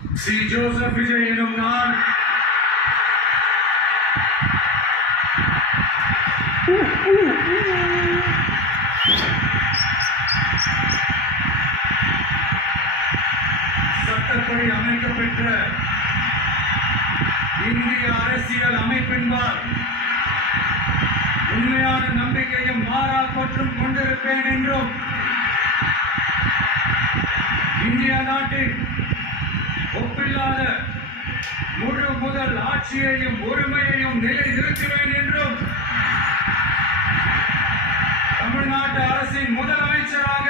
C Joseph Vijay எனும் நான் சட்டப்படி அமைக்கப்பெற்ற இந்திய அரசியல் அமைப்பின்பால் உண்மையான நம்பிக்கையும் மாறா பற்றும் கொண்டிருப்பேன் என்றும் இந்திய நாட்டின் ஒப்பில்லாத முழு முதல் ஆட்சியையும் ஒருமையையும் நிலைநிறுத்துவேன் என்றும் தமிழ்நாட்டு அரசின் முதலமைச்சராக